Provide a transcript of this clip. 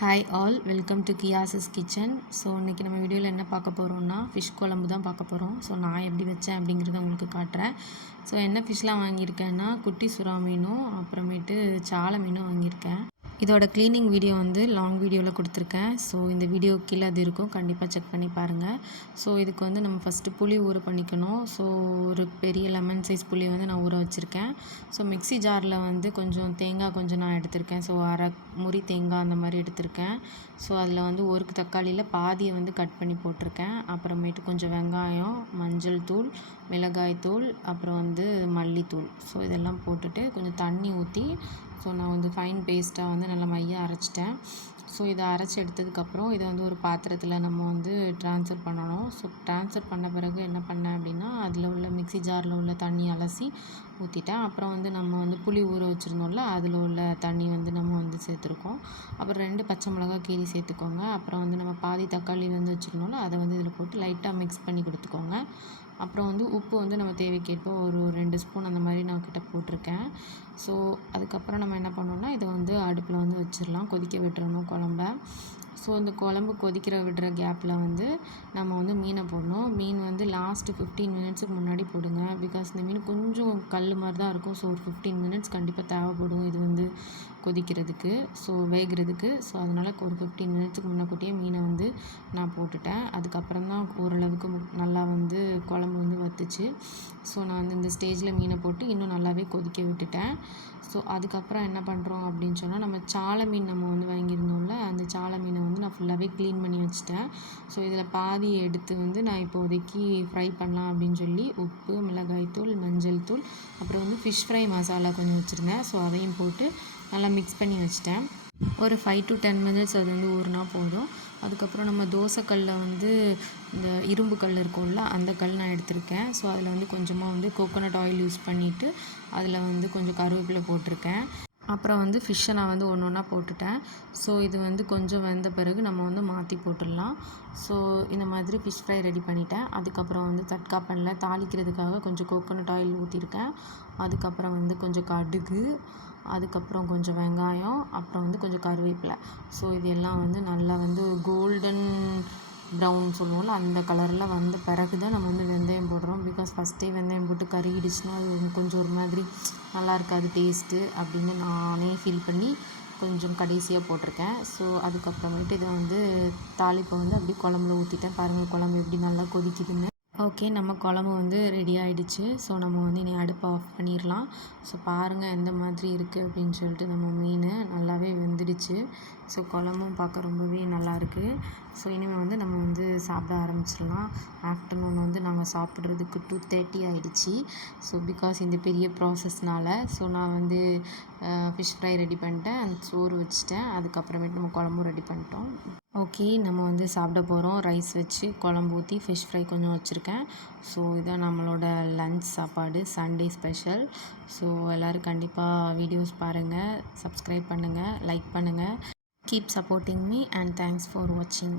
Hi all, welcome to கியாஸஸ் கிச்சன். So இன்றைக்கி நம்ம வீடியோவில் என்ன பார்க்க போகிறோம்னா ஃபிஷ் குழம்பு தான் பார்க்க போகிறோம். ஸோ நான் எப்படி வச்சேன் அப்படிங்கிறத உங்களுக்கு காட்டுறேன். ஸோ என்ன ஃபிஷ்லாம் வாங்கியிருக்கேன்னா குட்டி சுறா மீனும் அப்புறமேட்டு சாலை மீனும் வாங்கியிருக்கேன். இதோட க்ளீனிங் வீடியோ வந்து லாங் வீடியோவில் கொடுத்துருக்கேன். ஸோ இந்த வீடியோ கீழே அது இருக்கும், கண்டிப்பாக செக் பண்ணி பாருங்கள். ஸோ இதுக்கு வந்து நம்ம ஃபஸ்ட்டு புளி ஊற பண்ணிக்கணும். ஸோ ஒரு பெரிய லெமன் சைஸ் புளி வந்து நான் ஊற வச்சுருக்கேன். ஸோ மிக்ஸி ஜாரில் வந்து கொஞ்சம் தேங்காய் கொஞ்சம் நான் எடுத்திருக்கேன். ஸோ அரை முறி தேங்காய் அந்த மாதிரி எடுத்திருக்கேன். ஸோ அதில் வந்து ஒரு தக்காளியில் பாதியை வந்து கட் பண்ணி போட்டிருக்கேன். அப்புறமேட்டு கொஞ்சம் வெங்காயம், மஞ்சள் தூள், மிளகாய் தூள், அப்புறம் வந்து மல்லித்தூள். ஸோ இதெல்லாம் போட்டுட்டு கொஞ்சம் தண்ணி ஊற்றி ஸோ நான் வந்து ஃபைன் பேஸ்ட்டாக வந்து நல்லா மையாக அரைச்சிட்டேன். ஸோ இதை அரைச்சி எடுத்ததுக்கப்புறம் இதை வந்து ஒரு பாத்திரத்தில் நம்ம வந்து ட்ரான்ஸ்ஃபர் பண்ணணும். ஸோ ட்ரான்ஸ்ஃபர் பண்ண பிறகு என்ன பண்ணேன் அப்படின்னா அதில் உள்ள மிக்ஸி ஜாரில் உள்ள தண்ணி அலசி ஊற்றிட்டேன். அப்புறம் வந்து நம்ம வந்து புளி ஊற வச்சுருந்தோம்ல, அதில் உள்ள தண்ணி வந்து நம்ம வந்து சேர்த்துருக்கோம். அப்புறம் 2 பச்சை மிளகா கீரி சேர்த்துக்கோங்க. அப்புறம் வந்து நம்ம பாதி தக்காளி வந்து வச்சுருந்தோம்ல, அதை வந்து இதில் போட்டு லைட்டாக மிக்ஸ் பண்ணி கொடுத்துக்கோங்க. அப்புறம் வந்து உப்பு வந்து நம்ம தேவைக்கேற்ப ஒரு 2 ஸ்பூன் அந்த மாதிரி நான் கிட்ட போட்டிருக்கேன். ஸோ அதுக்கப்புறம் நம்ம என்ன பண்ணோம்னா இதை வந்து அடுப்பில் வந்து வச்சிடலாம், கொதிக்க விட்டுறணும் குழம்ப. ஸோ இந்த குழம்பு விடுற கேப்பில் வந்து நம்ம வந்து மீனை போடணும். மீன் வந்து லாஸ்ட்டு 15 மினிட்ஸுக்கு முன்னாடி போடுங்க. பிகாஸ் இந்த மீன் கொஞ்சம் கல் மாதிரி தான் இருக்கும். ஸோ ஒரு 15 மினிட்ஸ் கண்டிப்பாக தேவைப்படும் இது வந்து கொதிக்கிறதுக்கு, ஸோ வேகிறதுக்கு. ஸோ அதனால் ஒரு 15 மினிட்ஸுக்கு முன்னக்கூட்டியே மீனை வந்து நான் போட்டுட்டேன். அதுக்கப்புறம் தான் ஓரளவுக்கு நல்லா வந்து குழம்பு வந்து வத்துச்சு. ஸோ நான் வந்து இந்த ஸ்டேஜில் மீனை போட்டு இன்னும் நல்லாவே கொதிக்க விட்டுட்டேன். ஸோ அதுக்கப்புறம் என்ன பண்ணுறோம் அப்படின்னு சொன்னால் நம்ம சாலை மீன் நம்ம வந்து வாங்கியிருந்தோம்ல, அந்த சாலை மீனை வந்து நான் ஃபுல்லாகவே க்ளீன் பண்ணி வச்சுட்டேன். ஸோ இதில் பாதி எடுத்து வந்து நான் இப்போதைக்கு ஃப்ரை பண்ணலாம் அப்படின்னு சொல்லி உப்பு, மிளகாய்த்தூள், மஞ்சள் தூள், அப்புறம் வந்து ஃபிஷ் ஃப்ரை மசாலா கொஞ்சம் வச்சுருந்தேன். ஸோ அதையும் போட்டு நல்லா மிக்ஸ் பண்ணி வச்சுட்டேன். ஒரு 5 to 10 மினிட்ஸ் அது வந்து ஊறினா போதும். அதுக்கப்புறம் நம்ம தோசைக்கல்லில் வந்து இந்த இரும்பு கல் இருக்கும்ல, அந்த கல் நான் எடுத்திருக்கேன். ஸோ அதில் வந்து கொஞ்சமாக வந்து கோகோனட் ஆயில் யூஸ் பண்ணிவிட்டு அதில் வந்து கொஞ்சம் கருவேப்பிலை போட்டிருக்கேன். அப்புறம் வந்து ஃபிஷ்ஷை நான் வந்து ஒன்று ஒன்றா போட்டுட்டேன். ஸோ இது வந்து கொஞ்சம் வெந்த பிறகு நம்ம வந்து மாற்றி போட்டுடலாம். ஸோ இந்த மாதிரி ஃபிஷ் ஃப்ரை ரெடி பண்ணிட்டேன். அதுக்கப்புறம் வந்து தட்கா பேனில் தாளிக்கிறதுக்காக கொஞ்சம் கோகோனட் ஆயில் ஊற்றிருக்கேன். அதுக்கப்புறம் வந்து கொஞ்சம் கடுகு, அதுக்கப்புறம் கொஞ்சம் வெங்காயம், அப்புறம் வந்து கொஞ்சம் கருவேப்பிலை. ஸோ இது எல்லாம் வந்து நல்லா வந்து கோல்டன் ப்ரௌன் சொல்லுவோம்ல, அந்த கலரில் வந்த பிறகு தான் நம்ம வந்து வெந்தயம் போடுறோம். பிகாஸ் ஃபஸ்ட்டே வெந்தயம் போட்டு கருகிடுச்சுன்னா அது கொஞ்சம் ஒரு மாதிரி நல்லா இருக்காது டேஸ்ட்டு அப்படின்னு நானே ஃபீல் பண்ணி கொஞ்சம் கடைசியாக போட்டிருக்கேன். ஸோ அதுக்கப்புறமேட்டு இதை வந்து தாளிப்பை வந்து அப்படியே குழம்புல ஊற்றிட்டேன். பாருங்கள் குழம்பு எப்படி நல்லா கொதிக்குதுன்னு. ஓகே, நம்ம குழம்பு வந்து ரெடி ஆகிடுச்சு. ஸோ நம்ம வந்து இனி அடுப்பை ஆஃப் பண்ணிடலாம். ஸோ பாருங்கள் எந்த மாதிரி இருக்குது அப்படின்னு சொல்லிட்டு. நம்ம மீன் நல்லாவே வெந்துடுச்சு. ஸோ குழம்பும் பார்க்க ரொம்பவே நல்லாயிருக்கு. ஸோ இனிமேல் வந்து நம்ம வந்து சாப்பிட ஆரம்பிச்சிடலாம். ஆஃப்டர்நூன் வந்து நாங்கள் சாப்பிட்றதுக்கு 2:30 ஆகிடுச்சி. ஸோ பிகாஸ் இந்த பெரிய ப்ராசஸ்னால் ஸோ நான் வந்து ஃபிஷ் ஃப்ரை ரெடி பண்ணிட்டேன், அந்த சோறு வச்சுட்டேன். அதுக்கப்புறமேட்டு நம்ம குழம்பும் ரெடி பண்ணிட்டோம். ஓகே, நம்ம வந்து சாப்பிட போகிறோம். ரைஸ் வச்சு குழம்பு ஊற்றி ஃபிஷ் ஃப்ரை கொஞ்சம் வச்சுருக்கேன். ஸோ இதான் நம்மளோட லன்ச் சாப்பாடு, சண்டே ஸ்பெஷல். ஸோ எல்லோரும் கண்டிப்பாக வீடியோஸ் பாருங்கள், சப்ஸ்கிரைப் பண்ணுங்கள், லைக் பண்ணுங்கள். Keep supporting me and thanks for வாட்சிங்.